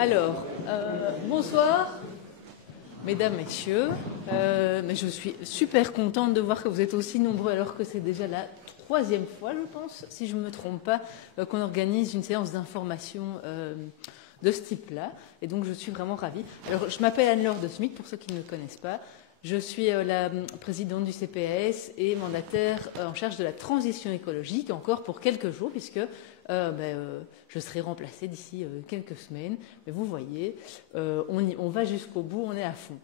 Alors, bonsoir, mesdames, messieurs. Mais je suis super contente de voir que vous êtes aussi nombreux, alors que c'est déjà la troisième fois, je pense, si je ne me trompe pas, qu'on organise une séance d'information de ce type-là. Et donc, je suis vraiment ravie. Alors, je m'appelle Anne-Laure de Smith, pour ceux qui ne me connaissent pas. Je suis la présidente du CPAS et mandataire en charge de la transition écologique, encore pour quelques jours, puisque je serai remplacée d'ici quelques semaines. Mais vous voyez, on va jusqu'au bout, on est à fond.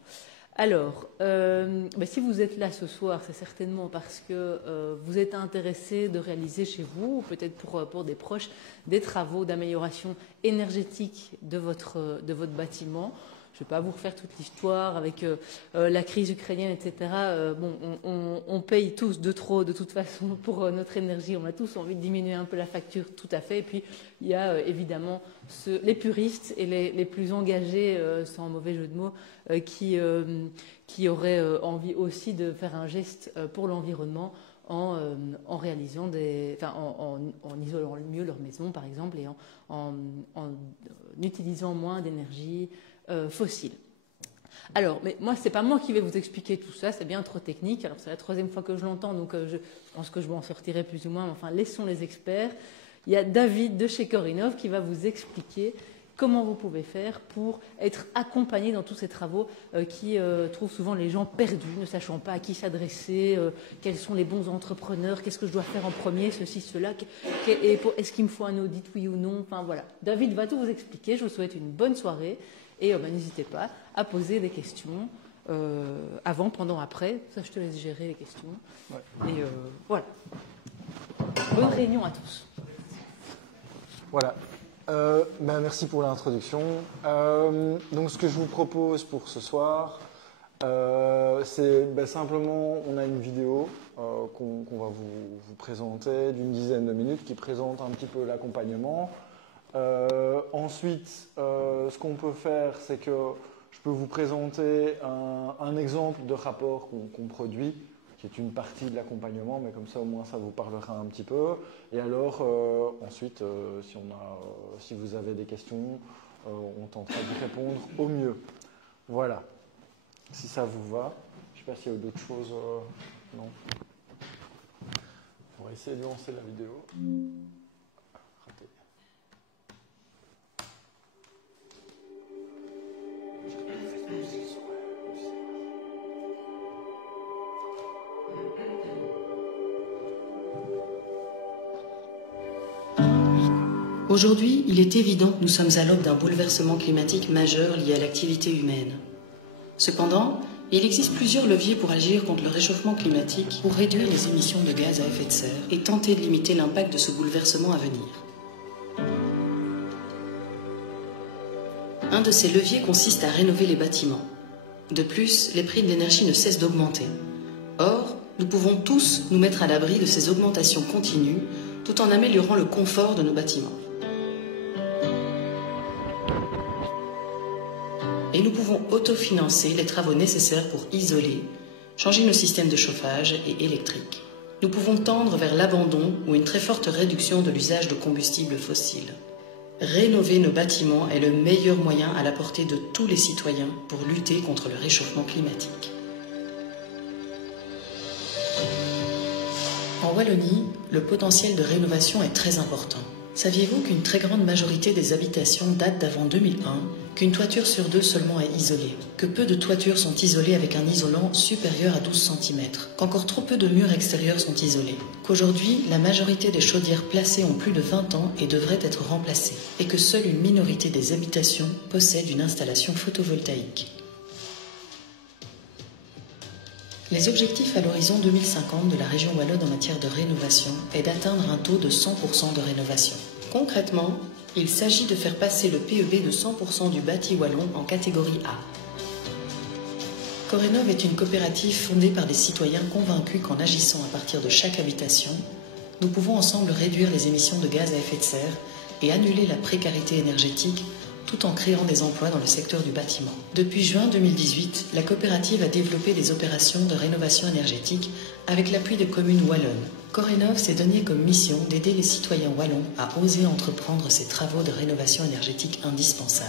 Alors, si vous êtes là ce soir, c'est certainement parce que vous êtes intéressé de réaliser chez vous, ou peut-être pour des proches, des travaux d'amélioration énergétique de votre bâtiment. Je ne vais pas vous refaire toute l'histoire avec la crise ukrainienne, etc. On paye tous de trop de toute façon pour notre énergie. On a tous envie de diminuer un peu la facture, tout à fait. Et puis, il y a évidemment les puristes et les plus engagés, sans mauvais jeu de mots, qui auraient envie aussi de faire un geste pour l'environnement en réalisant en isolant mieux leur maison, par exemple, et en utilisant moins d'énergie fossiles. Alors, mais moi, c'est pas moi qui vais vous expliquer tout ça, c'est bien trop technique. Alors, c'est la troisième fois que je l'entends, donc je pense que je m'en sortirai plus ou moins. Mais enfin, laissons les experts. Il y a David de chez Corinov qui va vous expliquer comment vous pouvez faire pour être accompagné dans tous ces travaux qui trouvent souvent les gens perdus, ne sachant pas à qui s'adresser, quels sont les bons entrepreneurs, qu'est-ce que je dois faire en premier, ceci, cela, est-ce qu'il me faut un audit, oui ou non. Enfin, voilà. David va tout vous expliquer. Je vous souhaite une bonne soirée. Et n'hésitez pas à poser des questions avant, pendant, après. Ça, je te laisse gérer les questions. Ouais. Et voilà. Bonne réunion à tous. Voilà. Merci pour l'introduction. Donc, ce que je vous propose pour ce soir, c'est simplement, on a une vidéo qu'on va vous présenter d'une dizaine de minutes qui présente un petit peu l'accompagnement. Ensuite, ce qu'on peut faire, c'est que je peux vous présenter un exemple de rapport qu'on produit, qui est une partie de l'accompagnement, mais comme ça au moins ça vous parlera un petit peu. Et alors, ensuite, si vous avez des questions, on tentera d'y répondre au mieux. Voilà, si ça vous va. Je ne sais pas s'il y a d'autres choses. Non. On va essayer de lancer la vidéo. Raté. Aujourd'hui, il est évident que nous sommes à l'aube d'un bouleversement climatique majeur lié à l'activité humaine. Cependant, il existe plusieurs leviers pour agir contre le réchauffement climatique, pour réduire les émissions de gaz à effet de serre et tenter de limiter l'impact de ce bouleversement à venir. Un de ces leviers consiste à rénover les bâtiments. De plus, les prix de l'énergie ne cessent d'augmenter. Or, nous pouvons tous nous mettre à l'abri de ces augmentations continues tout en améliorant le confort de nos bâtiments. Et nous pouvons autofinancer les travaux nécessaires pour isoler, changer nos systèmes de chauffage et électrique. Nous pouvons tendre vers l'abandon ou une très forte réduction de l'usage de combustibles fossiles. Rénover nos bâtiments est le meilleur moyen à la portée de tous les citoyens pour lutter contre le réchauffement climatique. En Wallonie, le potentiel de rénovation est très important. Saviez-vous qu'une très grande majorité des habitations datent d'avant 2001, qu'une toiture sur deux seulement est isolée, que peu de toitures sont isolées avec un isolant supérieur à 12 cm, qu'encore trop peu de murs extérieurs sont isolés, qu'aujourd'hui, la majorité des chaudières placées ont plus de 20 ans et devraient être remplacées, et que seule une minorité des habitations possède une installation photovoltaïque. Les objectifs à l'horizon 2050 de la région wallonne en matière de rénovation est d'atteindre un taux de 100% de rénovation. Concrètement, il s'agit de faire passer le PEB de 100% du bâti wallon en catégorie A. Corinov est une coopérative fondée par des citoyens convaincus qu'en agissant à partir de chaque habitation, nous pouvons ensemble réduire les émissions de gaz à effet de serre et annuler la précarité énergétique tout en créant des emplois dans le secteur du bâtiment. Depuis juin 2018, la coopérative a développé des opérations de rénovation énergétique avec l'appui des communes wallonnes. Corinov s'est donné comme mission d'aider les citoyens wallons à oser entreprendre ces travaux de rénovation énergétique indispensables.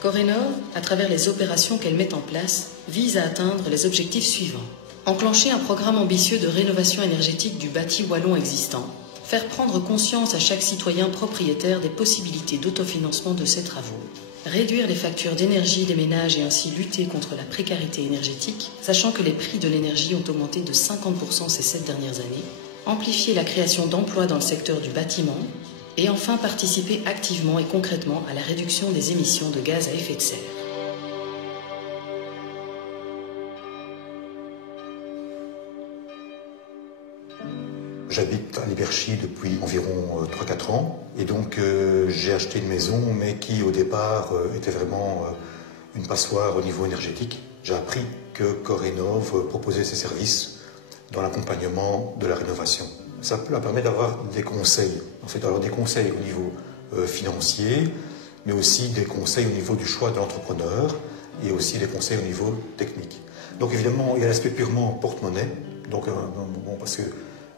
Corénov, à travers les opérations qu'elle met en place, vise à atteindre les objectifs suivants. Enclencher un programme ambitieux de rénovation énergétique du bâti wallon existant. Faire prendre conscience à chaque citoyen propriétaire des possibilités d'autofinancement de ses travaux. Réduire les factures d'énergie des ménages et ainsi lutter contre la précarité énergétique, sachant que les prix de l'énergie ont augmenté de 50% ces 7 dernières années. Amplifier la création d'emplois dans le secteur du bâtiment. Et enfin participer activement et concrètement à la réduction des émissions de gaz à effet de serre. J'habite à Liberchy depuis environ 3-4 ans et donc j'ai acheté une maison mais qui au départ était vraiment une passoire au niveau énergétique. J'ai appris que Corénov proposait ses services dans l'accompagnement de la rénovation. Ça permet d'avoir des conseils, en fait d'avoir des conseils au niveau financier, mais aussi des conseils au niveau du choix de l'entrepreneur et aussi des conseils au niveau technique. Donc évidemment il y a l'aspect purement porte-monnaie, donc bon, parce que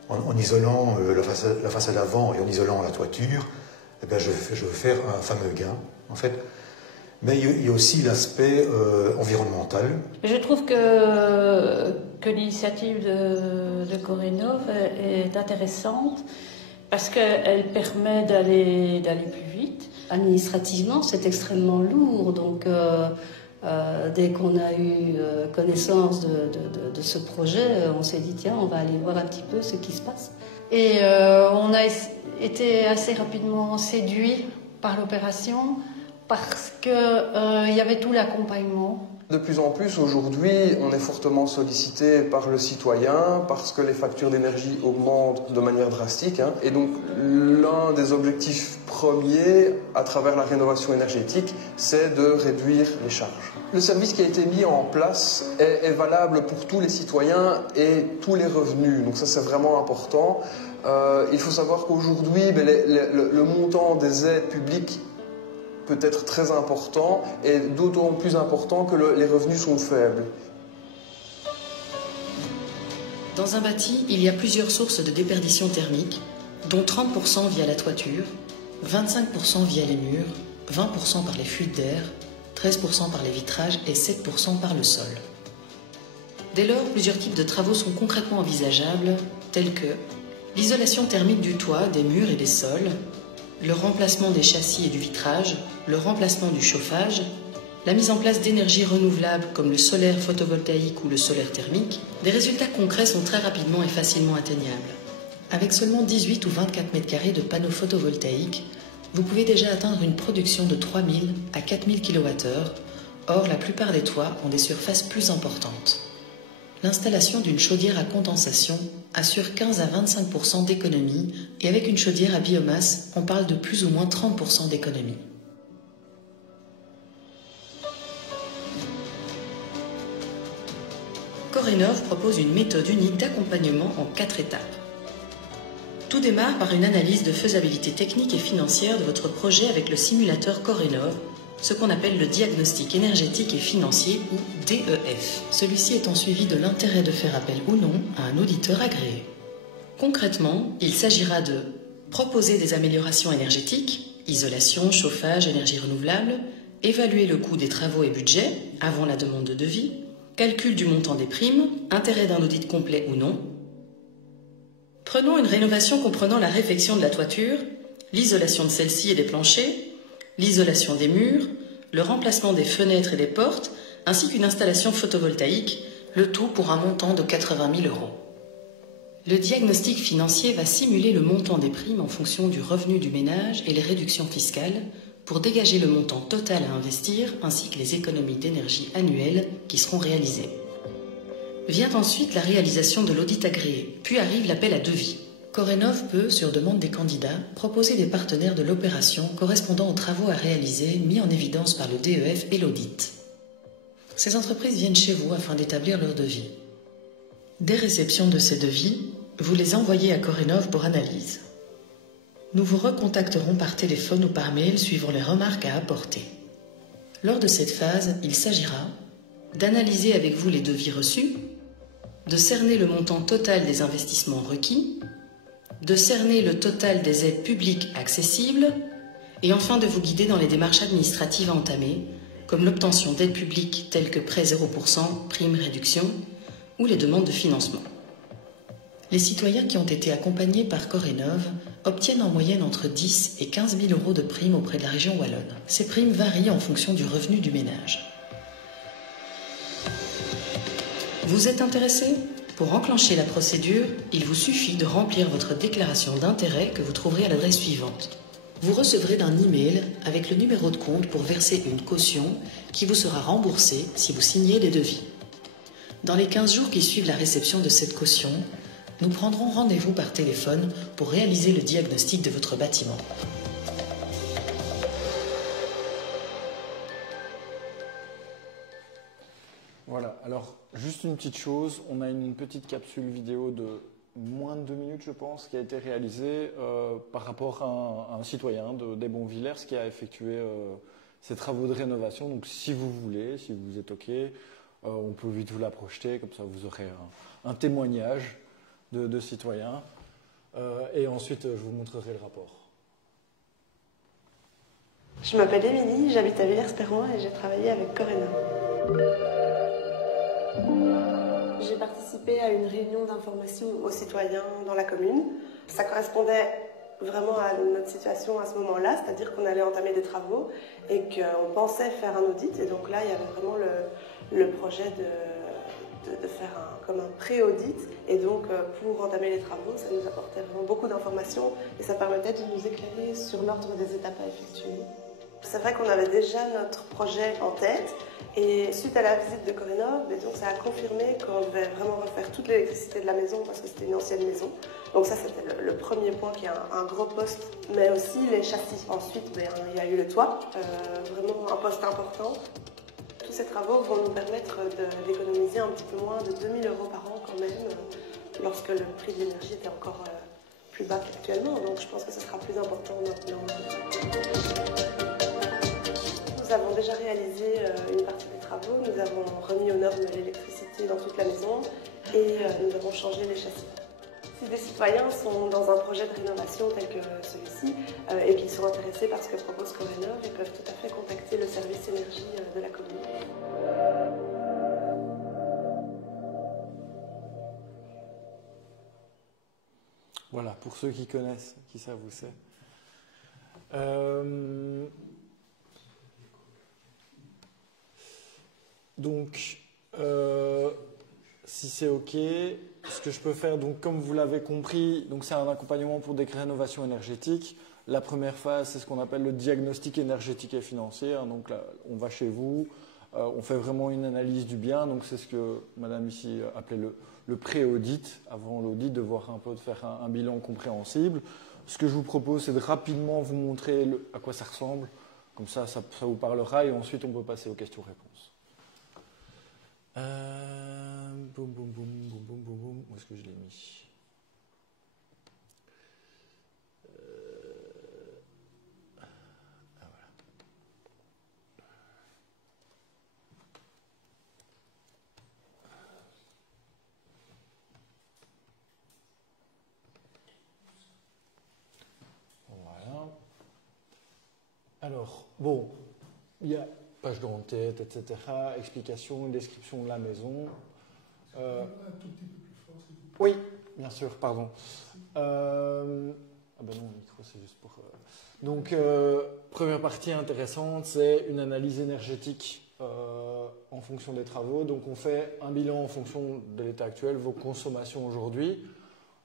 en isolant la façade avant et en isolant la toiture, eh bien, je veux faire un fameux gain, en fait. Mais il y a aussi l'aspect environnemental. Je trouve que l'initiative de Corénov est intéressante parce qu'elle permet d'aller plus vite. Administrativement, c'est extrêmement lourd, donc dès qu'on a eu connaissance de ce projet, on s'est dit tiens, on va aller voir un petit peu ce qui se passe. Et on a été assez rapidement séduits par l'opération parce qu'il y avait tout l'accompagnement. De plus en plus, aujourd'hui, on est fortement sollicité par le citoyen parce que les factures d'énergie augmentent de manière drastique. Et donc, l'un des objectifs premiers à travers la rénovation énergétique, c'est de réduire les charges. Le service qui a été mis en place est valable pour tous les citoyens et tous les revenus. Donc ça, c'est vraiment important. Il faut savoir qu'aujourd'hui, le montant des aides publiques peut être très important et d'autant plus important que les revenus sont faibles. Dans un bâti, il y a plusieurs sources de déperdition thermique, dont 30% via la toiture, 25% via les murs, 20% par les fuites d'air, 13% par les vitrages et 7% par le sol. Dès lors, plusieurs types de travaux sont concrètement envisageables, tels que l'isolation thermique du toit, des murs et des sols, le remplacement des châssis et du vitrage, le remplacement du chauffage, la mise en place d'énergies renouvelables comme le solaire photovoltaïque ou le solaire thermique. Des résultats concrets sont très rapidement et facilement atteignables. Avec seulement 18 ou 24 mètres carrés de panneaux photovoltaïques, vous pouvez déjà atteindre une production de 3000 à 4000 kWh. Or, la plupart des toits ont des surfaces plus importantes. L'installation d'une chaudière à condensation assure 15 à 25% d'économie et avec une chaudière à biomasse, on parle de plus ou moins 30% d'économie. Corénov propose une méthode unique d'accompagnement en 4 étapes. Tout démarre par une analyse de faisabilité technique et financière de votre projet avec le simulateur Corénov, ce qu'on appelle le diagnostic énergétique et financier ou DEF. Celui-ci étant suivi de l'intérêt de faire appel ou non à un auditeur agréé. Concrètement, il s'agira de proposer des améliorations énergétiques, isolation, chauffage, énergie renouvelable, évaluer le coût des travaux et budget avant la demande de devis, calcul du montant des primes, intérêt d'un audit complet ou non. Prenons une rénovation comprenant la réfection de la toiture, l'isolation de celle-ci et des planchers, l'isolation des murs, le remplacement des fenêtres et des portes, ainsi qu'une installation photovoltaïque, le tout pour un montant de 80 000 €. Le diagnostic financier va simuler le montant des primes en fonction du revenu du ménage et les réductions fiscales pour dégager le montant total à investir ainsi que les économies d'énergie annuelles qui seront réalisées. Vient ensuite la réalisation de l'audit agréé, puis arrive l'appel à devis. Corénov peut, sur demande des candidats, proposer des partenaires de l'opération correspondant aux travaux à réaliser mis en évidence par le DEF et l'audit. Ces entreprises viennent chez vous afin d'établir leur devis. Dès réception de ces devis, vous les envoyez à Corénov pour analyse. Nous vous recontacterons par téléphone ou par mail suivant les remarques à apporter. Lors de cette phase, il s'agira d'analyser avec vous les devis reçus, de cerner le montant total des investissements requis, de cerner le total des aides publiques accessibles et enfin de vous guider dans les démarches administratives à entamer comme l'obtention d'aides publiques telles que prêts 0%, primes, réduction, ou les demandes de financement. Les citoyens qui ont été accompagnés par Corénov obtiennent en moyenne entre 10 et 15 000 euros de primes auprès de la région wallonne. Ces primes varient en fonction du revenu du ménage. Vous êtes intéressé ? Pour enclencher la procédure, il vous suffit de remplir votre déclaration d'intérêt que vous trouverez à l'adresse suivante. Vous recevrez un email avec le numéro de compte pour verser une caution qui vous sera remboursée si vous signez les devis. Dans les 15 jours qui suivent la réception de cette caution, nous prendrons rendez-vous par téléphone pour réaliser le diagnostic de votre bâtiment. Voilà, alors juste une petite chose, on a une petite capsule vidéo de moins de 2 minutes je pense qui a été réalisée par rapport à un citoyen des Bonvillers qui a effectué ces travaux de rénovation. Donc si vous voulez, si vous êtes OK, on peut vite vous la projeter, comme ça vous aurez un témoignage de citoyens. Et ensuite je vous montrerai le rapport. Je m'appelle Émilie, j'habite à Villers-Perron et j'ai travaillé avec Corénov. J'ai participé à une réunion d'information aux citoyens dans la commune. Ça correspondait vraiment à notre situation à ce moment-là, c'est-à-dire qu'on allait entamer des travaux et qu'on pensait faire un audit. Et donc là, il y avait vraiment le projet de faire comme un pré-audit. Et donc, pour entamer les travaux, ça nous apportait vraiment beaucoup d'informations et ça permettait de nous éclairer sur l'ordre des étapes à effectuer. C'est vrai qu'on avait déjà notre projet en tête et suite à la visite de Corénov, donc ça a confirmé qu'on devait vraiment refaire toute l'électricité de la maison parce que c'était une ancienne maison. Donc ça c'était le premier point qui est un gros poste, mais aussi les châssis. Ensuite il y a eu le toit, vraiment un poste important. Tous ces travaux vont nous permettre d'économiser un petit peu moins de 2 000 euros par an quand même, lorsque le prix de l'énergie était encore plus bas qu'actuellement. Donc je pense que ce sera plus important maintenant. Nous avons déjà réalisé une partie des travaux, nous avons remis aux normes l'électricité dans toute la maison et nous avons changé les châssis. Si des citoyens sont dans un projet de rénovation tel que celui-ci et qu'ils sont intéressés par ce que propose Corénov, ils peuvent tout à fait contacter le service énergie de la commune. Voilà, pour ceux qui connaissent, qui savent où c'est. Donc, si c'est OK, ce que je peux faire, donc, comme vous l'avez compris, c'est un accompagnement pour des rénovations énergétiques. La première phase, c'est ce qu'on appelle le diagnostic énergétique et financier. Donc là, on va chez vous, on fait vraiment une analyse du bien. Donc c'est ce que madame ici appelait le pré-audit, avant l'audit, de voir un peu, de faire un bilan compréhensible. Ce que je vous propose, c'est de rapidement vous montrer à quoi ça ressemble. Comme ça vous parlera et ensuite on peut passer aux questions-réponses. Boum, boum, boum, boum, boum, boum, boum. Où est-ce que je l'ai mis? Voilà. Voilà. Alors, bon, il y a page d'entête, etc., explication, description de la maison. Un tout petit peu plus fort, s'il vous plaît. Oui, bien sûr, pardon. Ah ben non, le micro, c'est juste pour... Donc, première partie intéressante, c'est une analyse énergétique en fonction des travaux. Donc, on fait un bilan en fonction de l'état actuel, vos consommations aujourd'hui.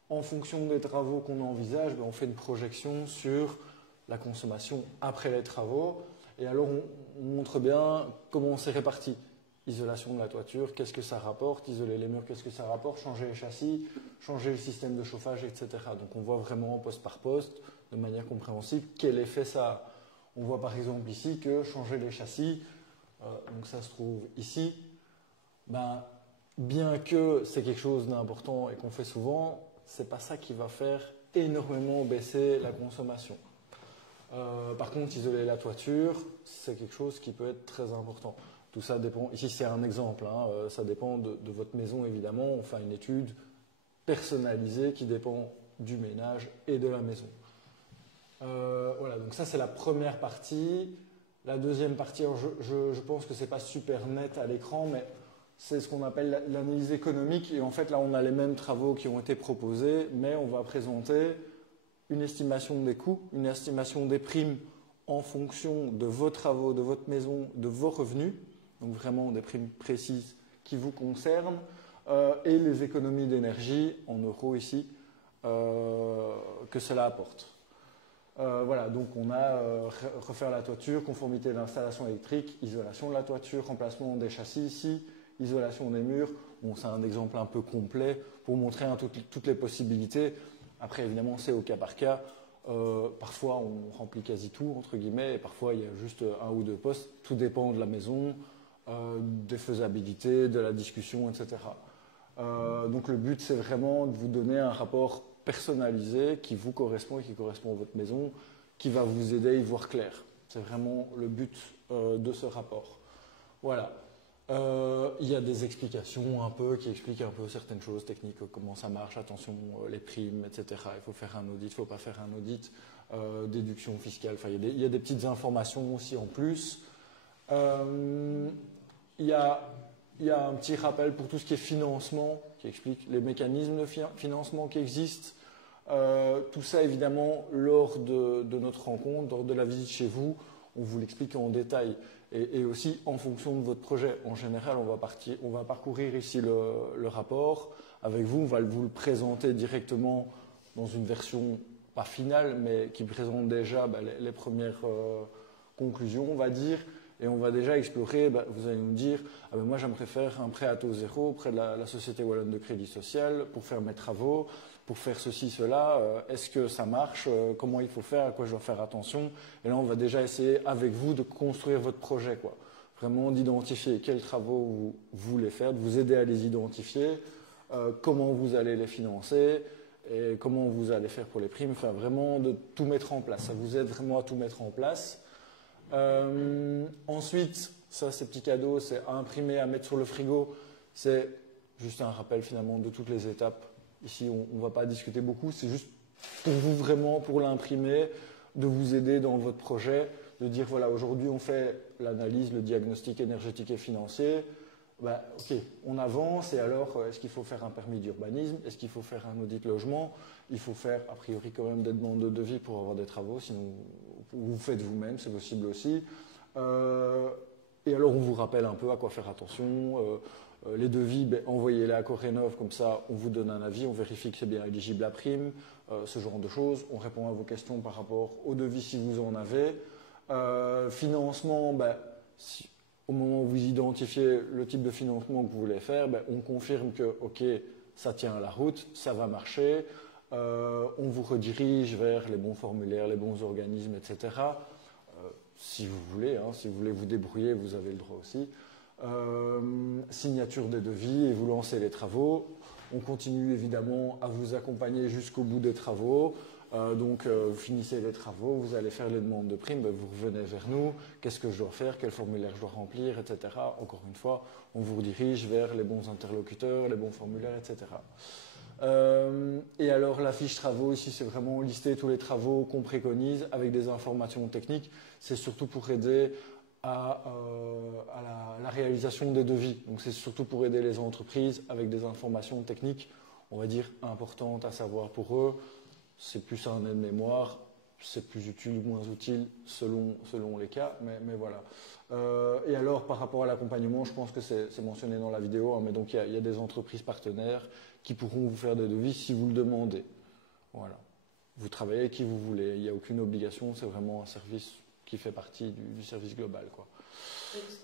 En fonction des travaux qu'on envisage, on fait une projection sur la consommation après les travaux. Et alors, on montre bien comment on s'est réparti. Isolation de la toiture, qu'est-ce que ça rapporte? Isoler les murs, qu'est-ce que ça rapporte? Changer les châssis, changer le système de chauffage, etc. Donc, on voit vraiment poste par poste, de manière compréhensible, quel effet ça a. On voit par exemple ici que changer les châssis, donc ça se trouve ici, bien que c'est quelque chose d'important et qu'on fait souvent, c'est pas ça qui va faire énormément baisser la consommation. Par contre, isoler la toiture, c'est quelque chose qui peut être très important. Tout ça dépend, ici c'est un exemple, ça dépend de votre maison évidemment. On fait une étude personnalisée qui dépend du ménage et de la maison. Voilà, donc ça c'est la première partie. La deuxième partie, alors je pense que c'est pas super net à l'écran, mais c'est ce qu'on appelle l'analyse économique. Et en fait, là, on a les mêmes travaux qui ont été proposés, mais on va présenter une estimation des coûts, une estimation des primes en fonction de vos travaux, de votre maison, de vos revenus. Donc vraiment des primes précises qui vous concernent. Et les économies d'énergie, en euros ici, que cela apporte. Voilà, donc on a refaire la toiture, conformité de l'installation électrique, isolation de la toiture, remplacement des châssis ici, isolation des murs. Bon, c'est un exemple un peu complet pour montrer toutes les possibilités. Après, évidemment, c'est au cas par cas. Parfois, on remplit quasi tout, entre guillemets, et parfois, il y a juste un ou deux postes. Tout dépend de la maison, des faisabilités, de la discussion, etc. Donc, le but, c'est vraiment de vous donner un rapport personnalisé qui vous correspond et qui correspond à votre maison, qui va vous aider à y voir clair. C'est vraiment le but de ce rapport. Voilà. Il y a des explications un peu qui expliquent un peu certaines choses techniques, comment ça marche, attention, les primes, etc. Il faut faire un audit, il ne faut pas faire un audit, déduction fiscale. Enfin, il y a des petites informations aussi en plus. Il y a un petit rappel pour tout ce qui est financement, qui explique les mécanismes de financement qui existent. Tout ça, évidemment, lors de notre rencontre, lors de la visite chez vous, on vous l'explique en détail. Et aussi en fonction de votre projet. En général, on va parcourir ici le rapport avec vous. On va vous le présenter directement dans une version, pas finale, mais qui présente déjà les premières conclusions, on va dire. Et on va déjà explorer, vous allez nous dire, moi j'aimerais faire un prêt à taux zéro auprès de la Société Wallonne de Crédit Social pour faire mes travaux, pour faire ceci, cela, est-ce que ça marche, comment il faut faire, à quoi je dois faire attention. Et là on va déjà essayer avec vous de construire votre projet, quoi. Vraiment d'identifier quels travaux vous voulez faire, de vous aider à les identifier, comment vous allez les financer et comment vous allez faire pour les primes, enfin vraiment de tout mettre en place. Ça vous aide vraiment à tout mettre en place. Ensuite, ça c'est petit cadeau, c'est à imprimer, à mettre sur le frigo. C'est juste un rappel finalement de toutes les étapes. Ici, on ne va pas discuter beaucoup, c'est juste pour vous vraiment, pour l'imprimer, de vous aider dans votre projet, de dire voilà, aujourd'hui on fait l'analyse, le diagnostic énergétique et financier. Ok, on avance et alors est-ce qu'il faut faire un permis d'urbanisme? Est-ce qu'il faut faire un audit logement? Il faut faire a priori quand même des demandes de devis pour avoir des travaux, sinon vous faites vous-même, c'est possible aussi. Et alors on vous rappelle un peu à quoi faire attention. Les devis, envoyez-les à Corénov, comme ça on vous donne un avis, on vérifie que c'est bien éligible à prime, ce genre de choses. On répond à vos questions par rapport aux devis si vous en avez. Financement, au moment où vous identifiez le type de financement que vous voulez faire, on confirme que, ok, ça tient la route, ça va marcher, on vous redirige vers les bons formulaires, les bons organismes, etc. Si vous voulez, si vous voulez vous débrouiller, vous avez le droit aussi. Signature des devis et vous lancez les travaux. On continue évidemment à vous accompagner jusqu'au bout des travaux. Donc, vous finissez les travaux, vous allez faire les demandes de primes, vous revenez vers nous, qu'est-ce que je dois faire, quel formulaire je dois remplir, etc. Encore une fois, on vous redirige vers les bons interlocuteurs, les bons formulaires, etc. Et alors, la fiche travaux, ici, c'est vraiment lister tous les travaux qu'on préconise avec des informations techniques. C'est surtout pour aider à la réalisation des devis. Donc, c'est surtout pour aider les entreprises avec des informations techniques, on va dire, importantes à savoir pour eux. C'est plus un aide-mémoire, c'est plus utile ou moins utile selon les cas, mais voilà. Et alors, par rapport à l'accompagnement, je pense que c'est mentionné dans la vidéo, mais donc il y a des entreprises partenaires qui pourront vous faire des devis si vous le demandez. Voilà. Vous travaillez avec qui vous voulez, il n'y a aucune obligation, c'est vraiment un service qui fait partie du service global, quoi.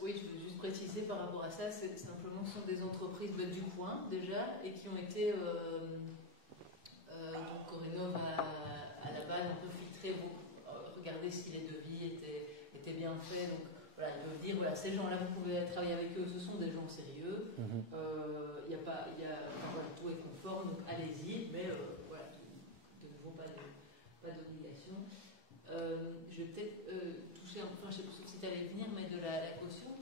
Oui, je veux juste préciser par rapport à ça, c'est simplement que ce sont des entreprises du coin déjà et qui ont été... donc Corénov à la base un peu filtré, regarder si les devis étaient bien faits. Donc voilà, ils peuvent dire voilà, ces gens-là, vous pouvez travailler avec eux, ce sont des gens sérieux. Voilà, tout est conforme, donc allez-y, mais voilà, de nouveau pas d'obligation. Je vais peut-être toucher un peu, je ne sais pas si tu allais venir, mais de la caution.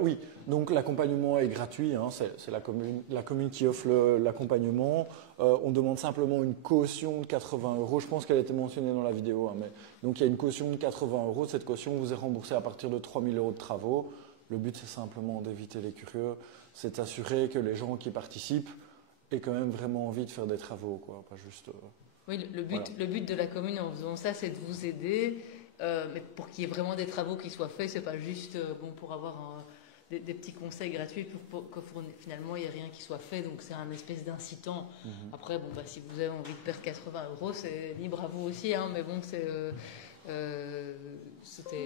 Oui, donc l'accompagnement est gratuit, hein, c'est la commune qui offre l'accompagnement. On demande simplement une caution de 80 €. Je pense qu'elle a été mentionnée dans la vidéo, hein, mais donc il y a une caution de 80 €. Cette caution vous est remboursée à partir de 3 000 € de travaux. Le but, c'est simplement d'éviter les curieux, c'est d'assurer que les gens qui participent aient quand même vraiment envie de faire des travaux, quoi, pas juste. Oui, le but, voilà. le but de la commune en faisant ça, c'est de vous aider, mais pour qu'il y ait vraiment des travaux qui soient faits, c'est pas juste pour avoir des petits conseils gratuits pour que finalement il n'y ait rien qui soit fait, donc c'est un espèce d'incitant. Après, si vous avez envie de perdre 80 €, c'est libre à vous aussi, hein, mais bon, c'était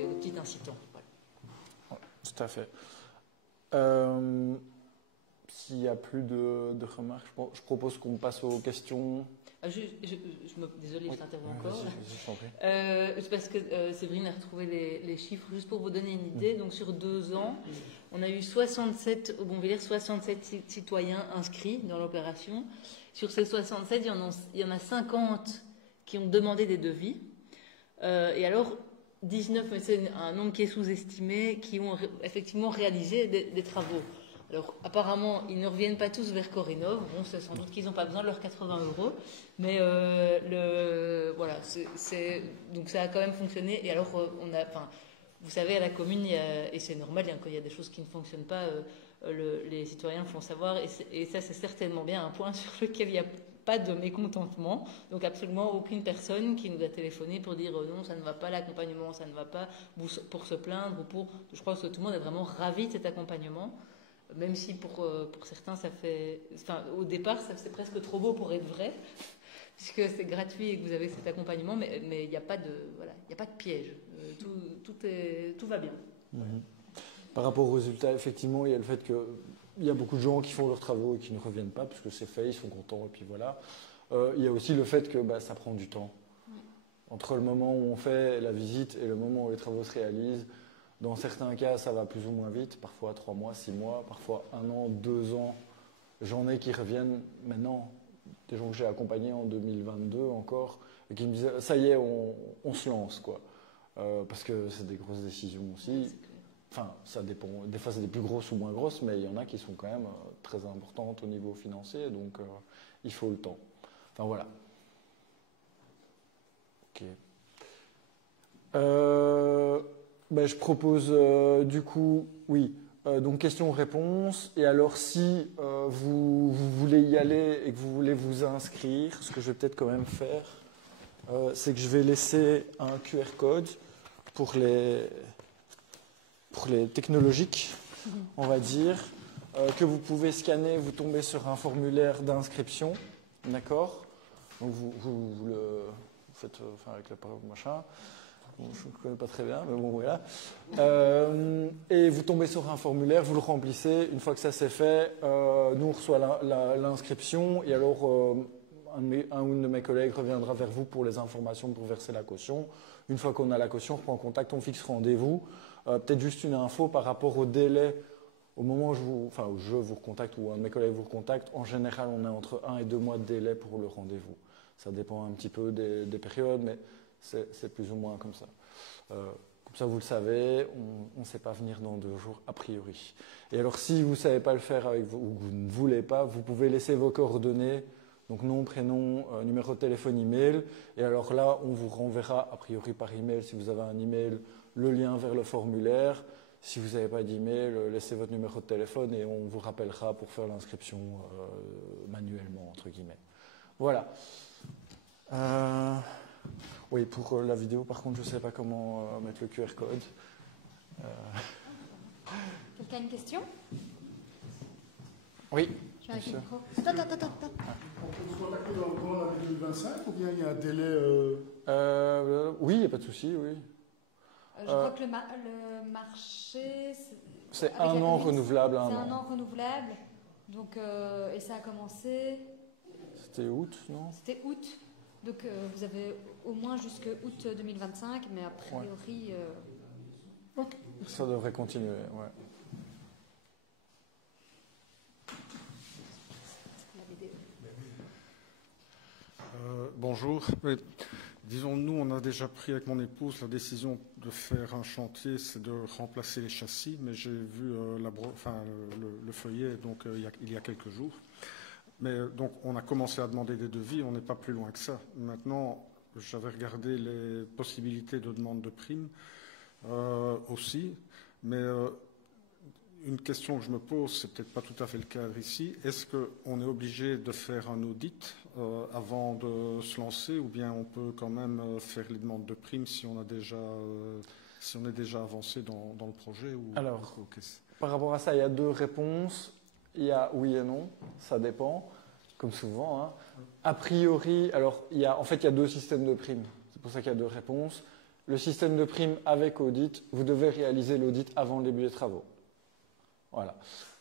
un petit incitant. Voilà. Ouais, tout à fait. S'il n'y a plus de remarques, je propose qu'on passe aux questions. Désolée, je t'interromps encore. Vas-y, Parce que Séverine a retrouvé les chiffres. Juste pour vous donner une idée, donc sur 2 ans, on a eu 67 citoyens inscrits dans l'opération. Sur ces 67, il y en a 50 qui ont demandé des devis. Et alors, 19, mais c'est un nombre qui est sous-estimé, qui ont effectivement réalisé des travaux. Alors, apparemment, ils ne reviennent pas tous vers Corénov. Bon, c'est sans doute qu'ils n'ont pas besoin de leurs 80 €. Mais voilà, donc ça a quand même fonctionné. Et alors, vous savez, à la commune, et c'est normal, quand il y a des choses qui ne fonctionnent pas, les citoyens le font savoir. Et ça, c'est certainement bien un point sur lequel il n'y a pas de mécontentement. Donc, absolument aucune personne qui nous a téléphoné pour dire non, ça ne va pas, l'accompagnement, ça ne va pas, pour se plaindre. Je crois que tout le monde est vraiment ravi de cet accompagnement. Même si pour certains, ça fait... au départ, c'est presque trop beau pour être vrai, puisque c'est gratuit et que vous avez cet accompagnement, mais il n'y a pas de piège. Tout va bien. Par rapport aux résultats, effectivement, il y a le fait qu'il y a beaucoup de gens qui font leurs travaux et qui ne reviennent pas, parce que c'est fait, ils sont contents, et puis voilà. Il y a aussi le fait que ça prend du temps. Entre le moment où on fait la visite et le moment où les travaux se réalisent, dans certains cas, ça va plus ou moins vite, parfois 3 mois, 6 mois, parfois 1 an, 2 ans. J'en ai qui reviennent maintenant, des gens que j'ai accompagnés en 2022 encore, et qui me disaient, ça y est, on se lance, quoi. Parce que c'est des grosses décisions aussi. Enfin, ça dépend. Des fois, c'est des plus grosses ou moins grosses, mais il y en a qui sont quand même très importantes au niveau financier, donc il faut le temps. Enfin, voilà. Ok. Je propose du coup, donc questions-réponses. Et alors, si vous voulez y aller et que vous voulez vous inscrire, ce que je vais peut-être quand même faire, c'est que je vais laisser un QR code pour les technologiques, on va dire, que vous pouvez scanner. Vous tombez sur un formulaire d'inscription, d'accord? Donc vous le faites avec la parole machin. Bon, je ne connais pas très bien, mais bon, voilà. Et vous tombez sur un formulaire, vous le remplissez. Une fois que ça c'est fait, nous on reçoit l'inscription et alors un ou une de mes collègues reviendra vers vous pour les informations pour verser la caution. Une fois qu'on a la caution, on reprend contact, on fixe rendez-vous. Peut-être juste une info par rapport au délai. Au moment où je vous recontacte ou un de mes collègues vous recontacte, en général, on est entre 1 et 2 mois de délai pour le rendez-vous. Ça dépend un petit peu des périodes, mais c'est plus ou moins comme ça. Comme ça, vous le savez, on ne sait pas venir dans 2 jours, a priori. Et alors, si vous ne savez pas le faire avec vous, ou que vous ne voulez pas, vous pouvez laisser vos coordonnées, donc nom, prénom, numéro de téléphone, email. Et alors là, on vous renverra, a priori par email, si vous avez un email, le lien vers le formulaire. Si vous n'avez pas d'email, laissez votre numéro de téléphone et on vous rappellera pour faire l'inscription manuellement, entre guillemets. Voilà. Oui, pour la vidéo, par contre, je ne sais pas comment mettre le QR code. Quelqu'un a une question? Oui. Je vais avec le micro. Stop. On peut se contacter dans l'année 2025 ou bien il y a un délai Oui, il n'y a pas de souci, oui. Je crois que le marché... C'est 1 an renouvelable. C'est 1 an renouvelable. Donc, et ça a commencé... C'était août, non? C'était août. Donc, vous avez au moins jusqu'à août 2025, mais a priori... Okay. Ça devrait continuer, ouais. Bonjour. Oui. Disons, nous, on a déjà pris avec mon épouse la décision de faire un chantier, c'est de remplacer les châssis, mais j'ai vu le feuillet donc, il y a quelques jours. Mais donc, on a commencé à demander des devis, on n'est pas plus loin que ça. Maintenant, j'avais regardé les possibilités de demande de primes aussi, mais une question que je me pose, c'est peut-être pas tout à fait le cas ici, est-ce qu'on est obligé de faire un audit avant de se lancer, ou bien on peut quand même faire les demandes de primes si on est déjà avancé dans le projet Alors, par rapport à ça, il y a deux réponses. Il y a oui et non, ça dépend, comme souvent. Hein. A priori, alors il y a deux systèmes de primes. C'est pour ça qu'il y a deux réponses. Le système de primes avec audit, vous devez réaliser l'audit avant le début des travaux. Voilà.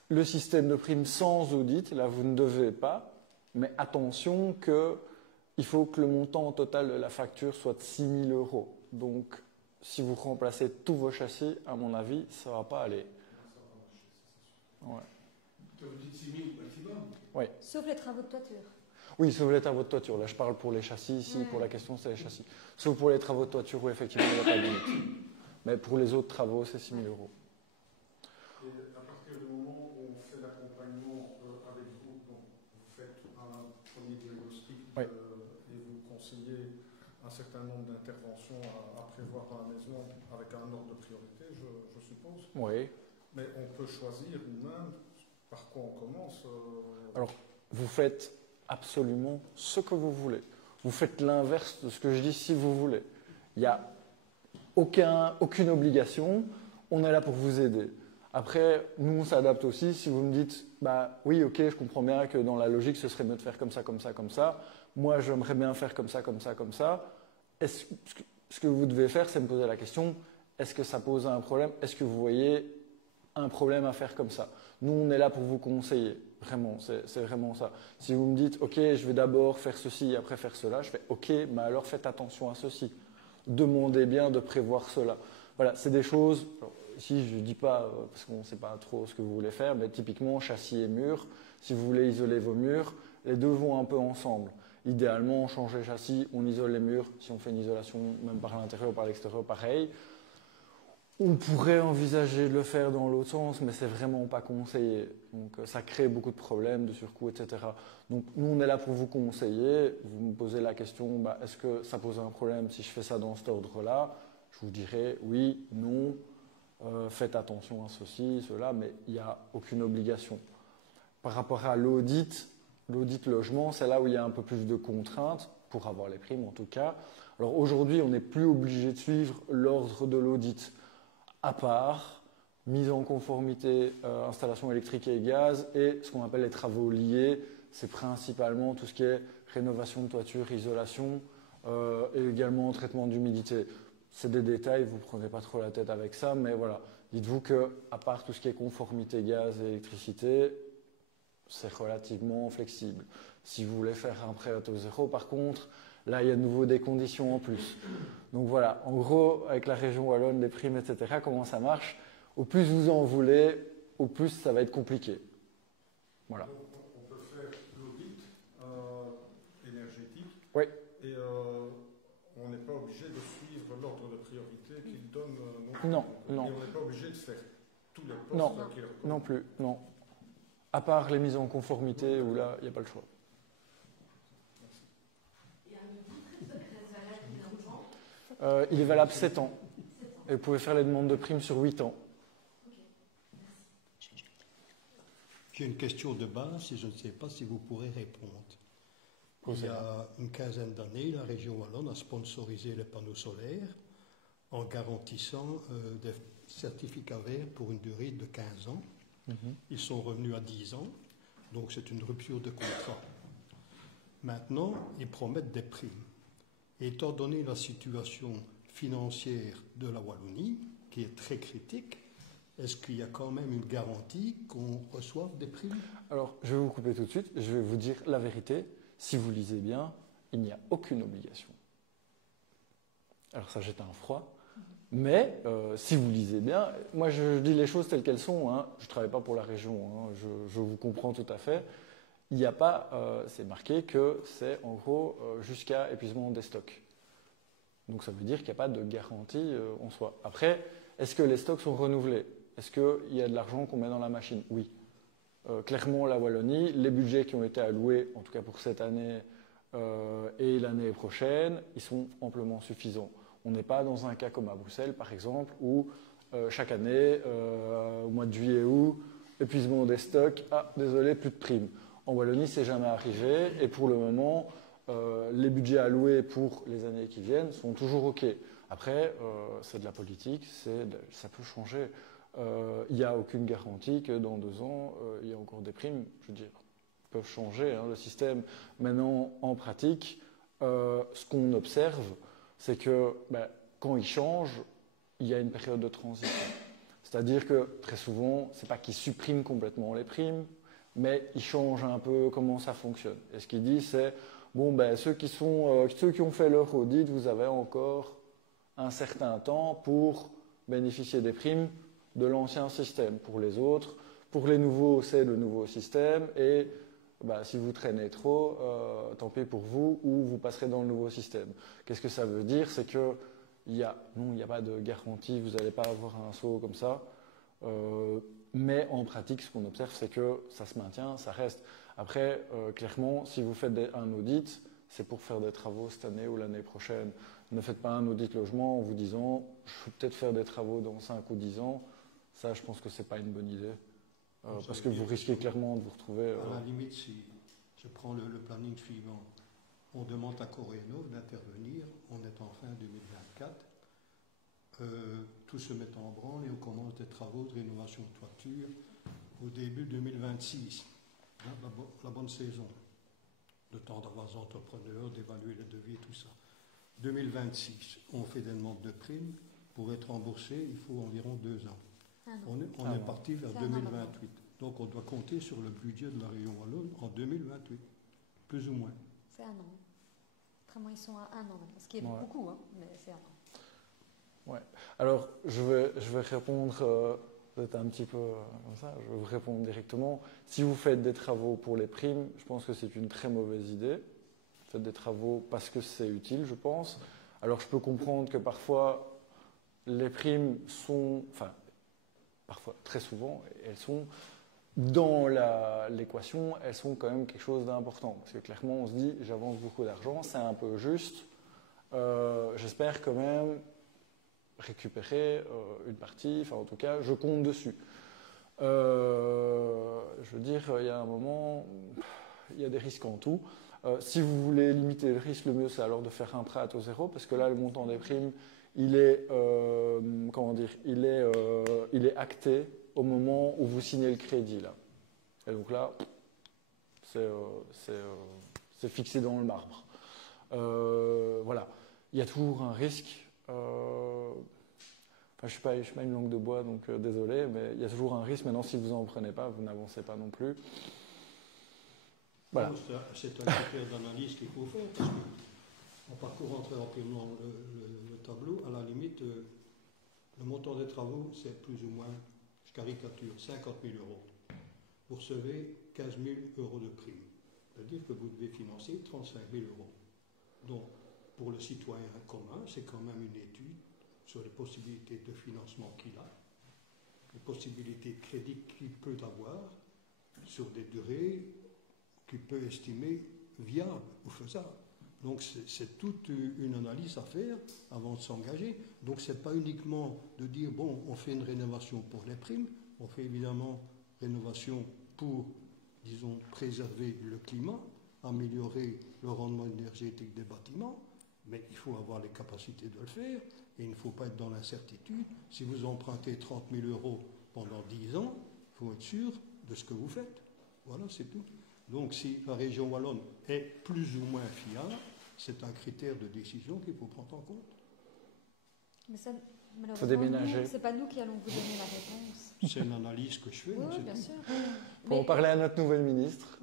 Le système de primes sans audit, là vous ne devez pas, mais attention il faut que le montant total de la facture soit de 6 000 €. Donc si vous remplacez tous vos châssis, à mon avis, ça ne va pas aller. Ouais. Tu dis 6 000 maximum? Oui. Sauf les travaux de toiture. Oui, sauf les travaux de toiture. Là, je parle pour les châssis. Ici, pour la question, c'est les châssis. Sauf pour les travaux de toiture où, effectivement, il n'y a pas de limite. Mais pour les autres travaux, c'est 6 000 €. Et à partir du moment où on fait l'accompagnement avec vous, donc vous faites un premier diagnostic et vous conseillez un certain nombre d'interventions à prévoir dans la maison avec un ordre de priorité, je suppose. Oui. Mais on peut choisir nous-mêmes par quoi on commence. Alors, vous faites absolument ce que vous voulez. Vous faites l'inverse de ce que je dis si vous voulez. Il n'y a aucune obligation. On est là pour vous aider. Après, nous, on s'adapte aussi. Si vous me dites, bah oui, ok, je comprends bien que dans la logique, ce serait mieux de faire comme ça, comme ça, comme ça. Moi, j'aimerais bien faire comme ça, comme ça, comme ça. Ce que vous devez faire, c'est me poser la question, est-ce que ça pose un problème? Est-ce que vous voyez un problème à faire comme ça? Nous, on est là pour vous conseiller. Vraiment, c'est vraiment ça. Si vous me dites, ok, je vais d'abord faire ceci et après faire cela, je fais, ok, mais alors faites attention à ceci. Demandez bien de prévoir cela. Voilà, c'est des choses, alors, ici je ne dis pas, parce qu'on ne sait pas trop ce que vous voulez faire, mais typiquement châssis et murs, si vous voulez isoler vos murs, les deux vont un peu ensemble. Idéalement, on change les châssis, on isole les murs, si on fait une isolation même par l'intérieur ou par l'extérieur, pareil. On pourrait envisager de le faire dans l'autre sens, mais c'est vraiment pas conseillé. Donc ça crée beaucoup de problèmes, de surcoûts, etc. Donc nous, on est là pour vous conseiller. Vous me posez la question, bah, est-ce que ça pose un problème si je fais ça dans cet ordre-là? Je vous dirais oui, non, faites attention à ceci, cela, mais il n'y a aucune obligation. Par rapport à l'audit logement, c'est là où il y a un peu plus de contraintes, pour avoir les primes en tout cas. Alors aujourd'hui, on n'est plus obligé de suivre l'ordre de l'audit. À part mise en conformité, installation électrique et gaz et ce qu'on appelle les travaux liés. C'est principalement tout ce qui est rénovation de toiture, isolation et également traitement d'humidité. C'est des détails, vous ne prenez pas trop la tête avec ça, mais voilà. Dites-vous qu'à part tout ce qui est conformité gaz et électricité, c'est relativement flexible. Si vous voulez faire un prêt à taux zéro, par contre, là, il y a de nouveau des conditions en plus. Donc voilà, en gros, avec la région wallonne, les primes, etc., comment ça marche? Au plus vous en voulez, au plus ça va être compliqué. Voilà. Donc, on peut faire l'audit énergétique. Oui. Et on n'est pas obligé de suivre l'ordre de priorité qu'il donne. Non. Et on n'est pas obligé de faire tous les postes qu'il recommande. Non plus, non. À part les mises en conformité, où là, il n'y a pas le choix. Il est valable 7 ans. Et vous pouvez faire les demandes de primes sur 8 ans. J'ai une question de base et je ne sais pas si vous pourrez répondre. Il y a une quinzaine d'années, la région wallonne a sponsorisé les panneaux solaires en garantissant des certificats verts pour une durée de 15 ans. Ils sont revenus à 10 ans, donc c'est une rupture de contrat. Maintenant, ils promettent des primes. Et étant donné la situation financière de la Wallonie, qui est très critique, est-ce qu'il y a quand même une garantie qu'on reçoive des primes? Alors, je vais vous couper tout de suite. Je vais vous dire la vérité. Si vous lisez bien, il n'y a aucune obligation. Alors ça jette un froid. Mais si vous lisez bien, moi je dis les choses telles qu'elles sont. Hein. Je ne travaille pas pour la région. Hein. Je vous comprends tout à fait. Il n'y a pas, c'est marqué que c'est en gros jusqu'à épuisement des stocks. Donc ça veut dire qu'il n'y a pas de garantie en soi. Après, est-ce que les stocks sont renouvelés? Est-ce qu'il y a de l'argent qu'on met dans la machine? Oui. Clairement, la Wallonie, les budgets qui ont été alloués, en tout cas pour cette année et l'année prochaine, ils sont amplement suffisants. On n'est pas dans un cas comme à Bruxelles, par exemple, où chaque année, au mois de juillet, août, épuisement des stocks, ah, désolé, plus de primes. En Wallonie, c'est jamais arrivé, et pour le moment, les budgets alloués pour les années qui viennent sont toujours OK. Après, c'est de la politique, ça peut changer. Il n'y a aucune garantie que dans 2 ans, il y a encore des primes, je veux dire, peuvent changer hein, le système. Maintenant, en pratique, ce qu'on observe, c'est que quand il change, il y a une période de transition. C'est-à-dire que très souvent, ce n'est pas qu'ils suppriment complètement les primes, mais ils changent un peu comment ça fonctionne. Et ce qu'ils disent, c'est bon, ceux qui ont fait leur audit, vous avez encore un certain temps pour bénéficier des primes de l'ancien système. Pour les autres, pour les nouveaux, c'est le nouveau système. Et si vous traînez trop, tant pis pour vous, ou vous passerez dans le nouveau système. Qu'est-ce que ça veut dire? C'est que il n'y a pas de garantie, vous n'allez pas avoir un saut comme ça. Mais en pratique, ce qu'on observe, c'est que ça se maintient, ça reste. Après, clairement, si vous faites un audit, c'est pour faire des travaux cette année ou l'année prochaine. Ne faites pas un audit logement en vous disant « je vais peut-être faire des travaux dans 5 ou 10 ans ». Ça, je pense que ce n'est pas une bonne idée. Parce que vous risquez clairement de vous retrouver… À la limite, si je prends le planning suivant, on demande à Corénov d'intervenir, on est en fin 2024, tout se met en branle et on commence des travaux de rénovation de toiture au début 2026, la bonne saison. Le temps d'avoir des entrepreneurs, d'évaluer les devis, tout ça. 2026, on fait des demandes de primes. Pour être remboursé, il faut environ 2 ans. On est parti vers 2028. Donc on doit compter sur le budget de la région Wallonne en 2028, plus ou moins. C'est 1 an. Vraiment, ils sont à 1 an, ce qui est beaucoup, hein, mais c'est 1 an. Ouais. Alors, je vais répondre peut-être un petit peu comme ça, je vais vous répondre directement. Si vous faites des travaux pour les primes, je pense que c'est une très mauvaise idée. Faites des travaux parce que c'est utile, je pense. Alors, je peux comprendre que parfois, les primes sont, enfin, parfois, très souvent, elles sont dans l'équation, elles sont quand même quelque chose d'important. Parce que clairement, on se dit, j'avance beaucoup d'argent, c'est un peu juste. J'espère quand même récupérer une partie, enfin en tout cas, je compte dessus. Je veux dire, il y a un moment, il y a des risques en tout. Si vous voulez limiter le risque, le mieux c'est alors de faire un prêt à taux zéro, parce que là, le montant des primes, il est, il est acté au moment où vous signez le crédit. Là. Et donc là, c'est fixé dans le marbre. Voilà. Il y a toujours un risque. Je suis pas une langue de bois, donc désolé, mais il y a toujours un risque. Maintenant, si vous n'en prenez pas, vous n'avancez pas non plus. Voilà. C'est un critère d'analyse qu'il faut faire, parce qu'en parcourant très rapidement le tableau, à la limite, le montant des travaux, c'est plus ou moins, je caricature, 50 000 euros. Vous recevez 15 000 euros de prime. C'est-à-dire que vous devez financer 35 000 euros. Donc, pour le citoyen commun, c'est quand même une étude sur les possibilités de financement qu'il a, les possibilités de crédit qu'il peut avoir sur des durées qu'il peut estimer viables ou faisables. Donc c'est toute une analyse à faire avant de s'engager. Donc ce n'est pas uniquement de dire, bon, on fait une rénovation pour les primes, on fait évidemment rénovation pour, disons, préserver le climat, améliorer le rendement énergétique des bâtiments, mais il faut avoir les capacités de le faire et il ne faut pas être dans l'incertitude. Si vous empruntez 30 000 euros pendant 10 ans, il faut être sûr de ce que vous faites. Voilà, c'est tout. Donc si la région wallonne est plus ou moins fiable, c'est un critère de décision qu'il faut prendre en compte. Mais ça, malheureusement, c'est pas nous qui allons vous donner la réponse. C'est une analyse que je fais. Oui, bien sûr. Pour en parler à notre nouvelle ministre.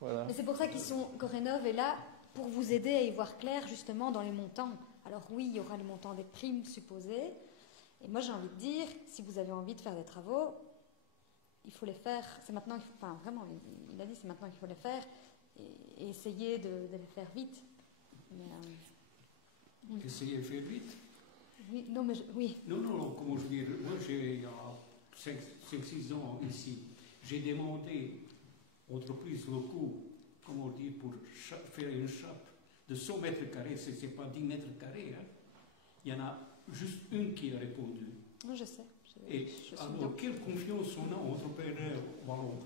Voilà. Mais c'est pour ça qu'ils sont, Corénov est là pour vous aider à y voir clair justement dans les montants. Alors oui, il y aura le montant des primes supposées. Et moi j'ai envie de dire, si vous avez envie de faire des travaux, il faut les faire. C'est maintenant, enfin vraiment, il a dit c'est maintenant qu'il faut les faire et essayer de les faire vite. Mais, Essayez de faire vite. Oui, non, mais oui. Non, comment je veux dire, moi, il y a 5-6 ans ici, j'ai demandé aux entreprises locaux, comment dire, pour faire une chape de 100 mètres carrés, ce n'est pas 10 mètres carrés. Hein. Il y en a juste une qui a répondu. Non, je sais. Et alors, quelle confiance on a entre entrepreneurs wallons?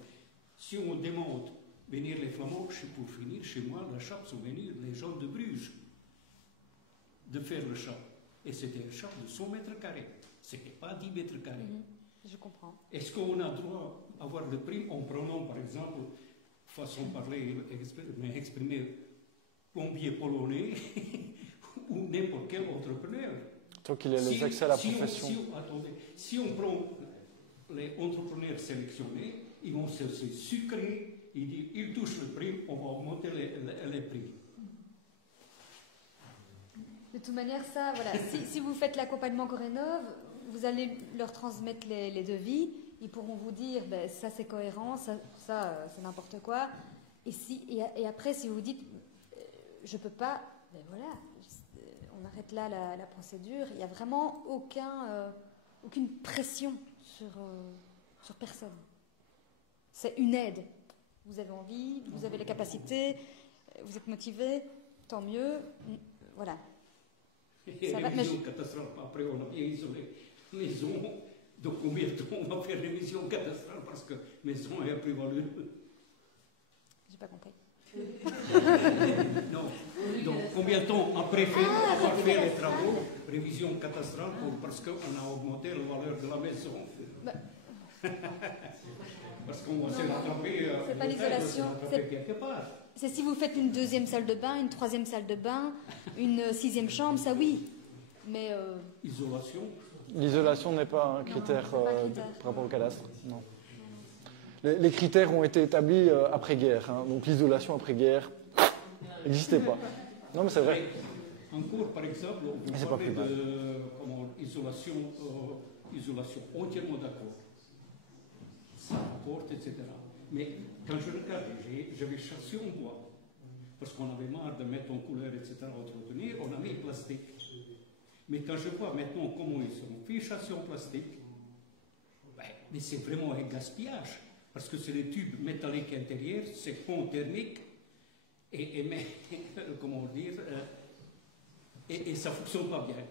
Si on demande venir les Flamands, pour finir, chez moi, la chape sont venus les gens de Bruges de faire le chape. Et c'était un chape de 100 mètres carrés. Ce n'était pas 10 mètres carrés. Je comprends. Est-ce qu'on a droit d'avoir le prix en prenant, par exemple, façon de parler, exprimer plombier polonais ou n'importe quel entrepreneur? Tant qu'il a les accès à la profession. Si on prend les entrepreneurs sélectionnés, ils vont se sucrer, ils touchent le prix, on va augmenter les prix. De toute manière, ça, voilà, si vous faites l'accompagnement Corénov, vous allez leur transmettre les devis, ils pourront vous dire, ben, ça c'est cohérent, ça c'est n'importe quoi. Et après, si vous dites, je peux pas, ben voilà, on arrête là la procédure. Il n'y a vraiment aucune pression sur personne. C'est une aide. Vous avez envie, vous avez les capacités, vous êtes motivé, tant mieux. Voilà. Et révision cadastrale, après on a bien isolé maison, donc combien de temps on va faire révision cadastrale parce que maison est un plus-value. J'ai pas compris. Non, donc combien de temps après avoir fait les travaux, révision cadastrale, parce qu'on a augmenté la valeur de la maison. Parce qu'on va se rattraper. C'est pas l'isolation. Quelque part. C'est si vous faites une 2e salle de bain, une 3e salle de bain, une 6e chambre, ça oui. Mais isolation. L'isolation n'est pas un critère, par rapport au cadastre. Non. Les critères ont été établis après-guerre. Hein, donc l'isolation après-guerre n'existait pas. Non, mais c'est vrai. En cours, par exemple, vous parlez de isolation, entièrement d'accord. Ça apporte, etc. Mais quand je regarde, j'avais chassé en bois, parce qu'on avait marre de mettre en couleur, etc., entretenir, on a mis plastique. Mais quand je vois maintenant comment ils sont fait chasser en plastique, ben, mais c'est vraiment un gaspillage, parce que c'est des tubes métalliques intérieurs, c'est pont thermique, et comment dire, et ça ne fonctionne pas bien.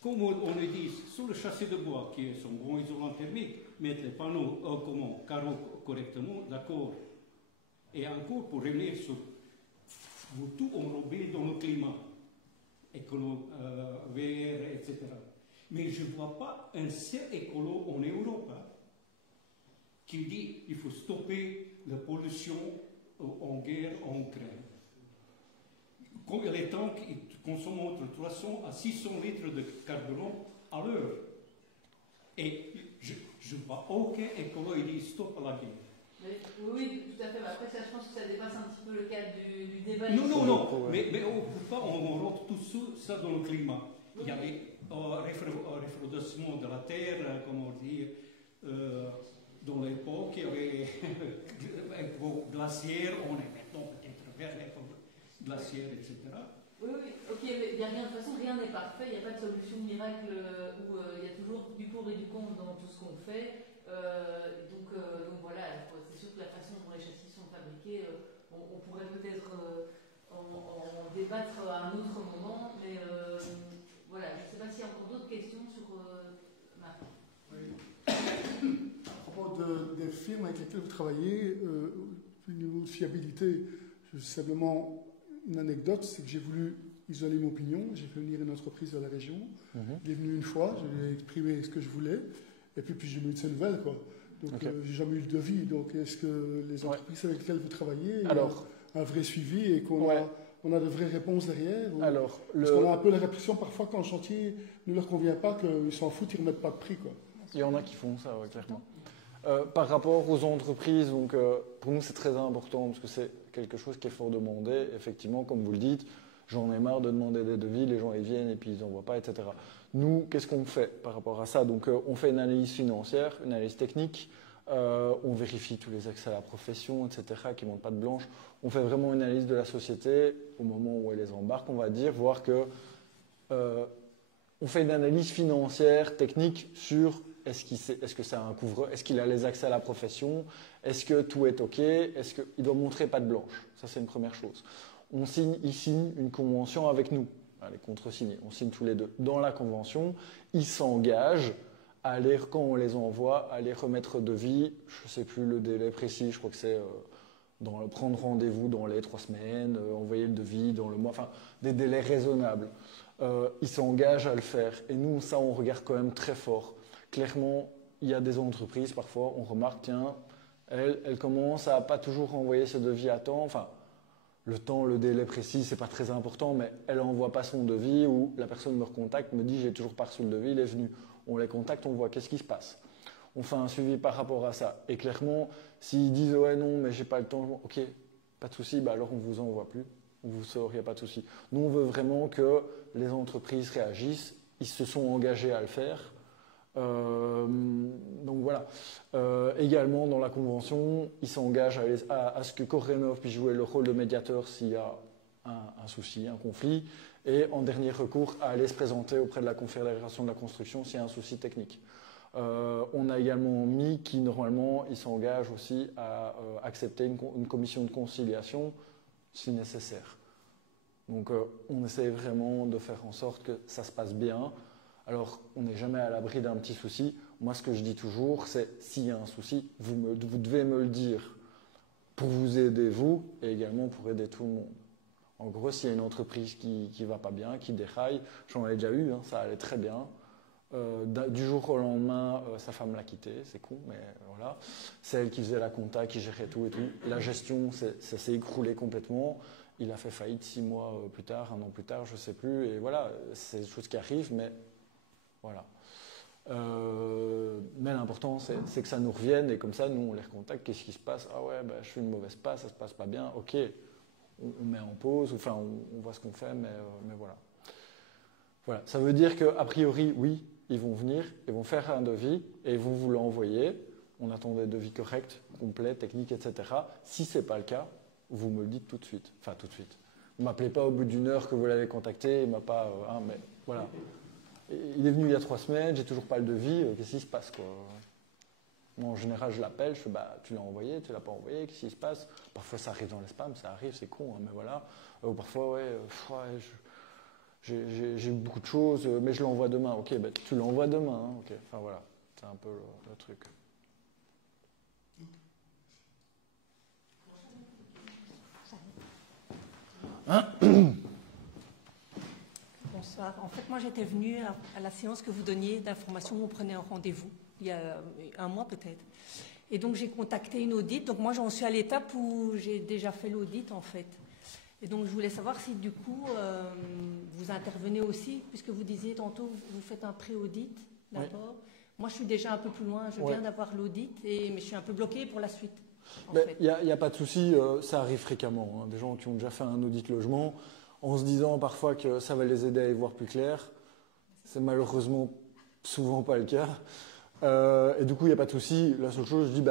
Comme on le dit, sur le châssis de bois, qui est son bon isolant thermique, mettre les panneaux carreaux correctement, d'accord. Et encore, pour revenir sur vous tout enrobé dans le climat, écolo, VR, etc. Mais je ne vois pas un seul écolo en Europe qui dit qu'il faut stopper la pollution en guerre en Ukraine. Quand les tanks consomment entre 300 à 600 litres de carburant à l'heure. Et je ne vois aucun écolo qui dit stop à la guerre. Oui, tout à fait. Après, ça, je pense que ça dépasse un petit peu le cadre du débat. Non. Mais on ne peut pas, on rentre tout ça dans le climat. Il y avait un refroidissement de la terre, comment dire, dans l'époque, il y avait un glaciaire, on est maintenant peut-être vers les glaciaires, etc. Oui, ok, mais il n'y a rien, de toute façon, rien n'est parfait, il n'y a pas de solution miracle où il y a toujours du pour et du contre dans tout ce qu'on fait. Donc voilà, c'est sûr que la façon dont les châssis sont fabriqués, on pourrait peut-être en débattre à un autre moment, mais voilà, je ne sais pas s'il y a encore d'autres questions sur Marc. Oui. À propos des firmes avec lesquelles vous travaillez, au niveau de fiabilité, simplement une anecdote, c'est que j'ai voulu isoler mon pignon, j'ai fait venir une entreprise de la région, il est venu une fois, je lui ai exprimé ce que je voulais, et puis j'ai eu de ses nouvelles, quoi. Donc j'ai jamais eu de devis. Donc est-ce que les entreprises avec lesquelles vous travaillez, il y a un vrai suivi et qu'on a de vraies réponses derrière Parce qu'on a un peu la répression parfois quand le chantier ne leur convient pas, qu'ils s'en foutent, ils ne remettent pas de prix, quoi. Il y en a qui font ça, clairement. Par rapport aux entreprises, donc, pour nous c'est très important parce que c'est quelque chose qui est fort demandé. Effectivement, comme vous le dites, j'en ai marre de demander des devis, les gens ils viennent et puis ils n'envoient pas, etc. Nous, qu'est-ce qu'on fait par rapport à ça? Donc, on fait une analyse financière, une analyse technique, on vérifie tous les accès à la profession, etc., qui ne montent pas de blanche. On fait vraiment une analyse de la société au moment où elle les embarque, on va dire, voir que on fait une analyse financière, technique sur est-ce que c'est un couvreur, est-ce qu'il a les accès à la profession, est-ce que tout est OK, est-ce qu'il doit montrer patte blanche. Ça, c'est une première chose. Il signe une convention avec nous. Elle est contresignée. On signe tous les deux. Dans la convention, ils s'engagent à quand on les envoie, à les remettre devis. Je ne sais plus le délai précis, je crois que c'est prendre rendez-vous dans les 3 semaines, envoyer le devis dans le mois, enfin des délais raisonnables. Ils s'engagent à le faire. Et nous, ça, on regarde quand même très fort. Clairement, il y a des entreprises, parfois, on remarque, tiens, elle commence à pas toujours envoyer ce devis à temps. Enfin, le temps, le délai précis, c'est pas très important, mais elle n'envoie pas son devis ou la personne me recontacte, me dit, j'ai toujours pas reçu le devis, il est venu. On les contacte, on voit qu'est-ce qui se passe. On fait un suivi par rapport à ça. Et clairement, s'ils disent, ouais, non, mais j'ai pas le temps, ok, pas de souci, bah alors on vous envoie plus. On vous sort, il n'y a pas de souci. Nous, on veut vraiment que les entreprises réagissent. Ils se sont engagés à le faire. Donc voilà. Également, dans la convention, ils s'engagent à ce que Corrénov puisse jouer le rôle de médiateur s'il y a un souci, un conflit. Et en dernier recours, à aller se présenter auprès de la Confédération de la construction s'il y a un souci technique. On a également mis qui, normalement, ils s'engagent aussi à accepter une commission de conciliation si nécessaire. Donc on essaie vraiment de faire en sorte que ça se passe bien. Alors on n'est jamais à l'abri d'un petit souci. Moi ce que je dis toujours c'est s'il y a un souci, vous devez me le dire pour vous aider vous et également pour aider tout le monde. En gros s'il y a une entreprise qui ne va pas bien, qui déraille, j'en ai déjà eu, hein, ça allait très bien. Du jour au lendemain, sa femme l'a quitté, c'est con, mais voilà. C'est elle qui faisait la compta, qui gérait tout et tout. Et la gestion, ça s'est écroulé complètement. Il a fait faillite 6 mois plus tard, 1 an plus tard, je ne sais plus. Et voilà, c'est des choses qui arrivent, mais voilà. Mais l'important, c'est que ça nous revienne et comme ça, nous, on les recontacte. Qu'est-ce qui se passe? Ah ouais, bah, je fais une mauvaise passe, ça ne se passe pas bien. Ok, on met en pause, enfin, on voit ce qu'on fait, mais voilà. Voilà, ça veut dire qu'a priori, oui, ils vont venir, ils vont faire un devis et ils vont vous l'envoyer. On attend des devis corrects, complets, techniques, etc. Si ce n'est pas le cas, vous me le dites tout de suite. Enfin, tout de suite. Ne m'appelez pas au bout d'1 heure que vous l'avez contacté, il m'a pas... mais voilà. Il est venu il y a 3 semaines, j'ai toujours pas le devis, qu'est-ce qui se passe quoi? Moi, en général, je l'appelle, je fais, bah, tu l'as envoyé, tu l'as pas envoyé, qu'est-ce qui se passe? Parfois, ça arrive dans les spams, ça arrive, c'est con, hein, mais voilà. Ou parfois, j'ai beaucoup de choses, mais je l'envoie demain. Ok, bah, tu l'envoies demain. Hein, okay. Enfin voilà, c'est un peu le truc. Bonsoir. En fait, moi, j'étais venue à la séance que vous donniez d'information, vous prenez un rendez-vous, il y a 1 mois peut-être. Et donc, j'ai contacté une audite. Donc, moi, j'en suis à l'étape où j'ai déjà fait l'audit, en fait. Et donc, je voulais savoir si, du coup, vous intervenez aussi, puisque vous disiez tantôt, vous faites un pré-audit, d'abord. Oui. Moi, je suis déjà un peu plus loin. Je viens d'avoir l'audit, mais je suis un peu bloquée pour la suite. Il n'y a pas de souci, ça arrive fréquemment. Hein, des gens qui ont déjà fait un audit logement, en se disant parfois que ça va les aider à y voir plus clair. C'est malheureusement souvent pas le cas. Et du coup, il n'y a pas de souci. La seule chose, je dis,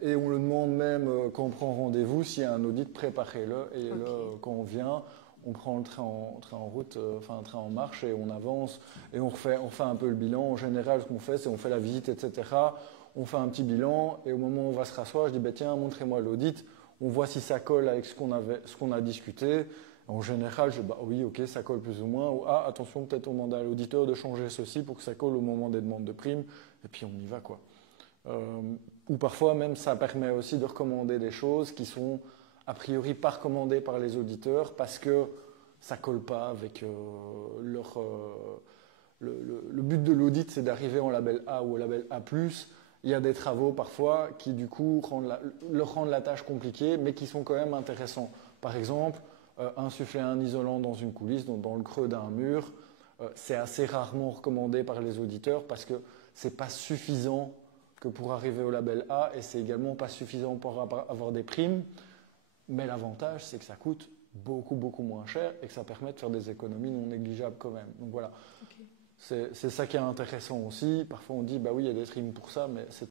et on le demande même quand on prend rendez-vous, s'il y a un audit, préparez-le. Et là, quand on vient, on prend le train en route, enfin un train en marche, et on avance, et on fait un peu le bilan. En général, ce qu'on fait, c'est on fait la visite, etc. On fait un petit bilan, et au moment où on va se rasseoir, je dis, tiens, montrez-moi l'audit. On voit si ça colle avec ce qu'on a discuté. En général, je dis, oui, ok, ça colle plus ou moins. Ou, attention, peut-être on demande à l'auditeur de changer ceci pour que ça colle au moment des demandes de primes. Et puis, on y va, quoi. Ou parfois, même, ça permet aussi de recommander des choses qui sont, a priori, pas recommandées par les auditeurs parce que ça colle pas avec leur... Le but de l'audit, c'est d'arriver en label A ou au label A+. Il y a des travaux, parfois, qui, du coup, leur rendent la tâche compliquée, mais qui sont quand même intéressants. Par exemple... insuffler un isolant dans une coulisse, donc dans le creux d'un mur, c'est assez rarement recommandé par les auditeurs parce que c'est pas suffisant que pour arriver au label A et c'est également pas suffisant pour avoir des primes. Mais l'avantage, c'est que ça coûte beaucoup moins cher et que ça permet de faire des économies non négligeables quand même. Donc voilà, c'est ça qui est intéressant aussi. Parfois on dit, oui, il y a des primes pour ça, mais c'est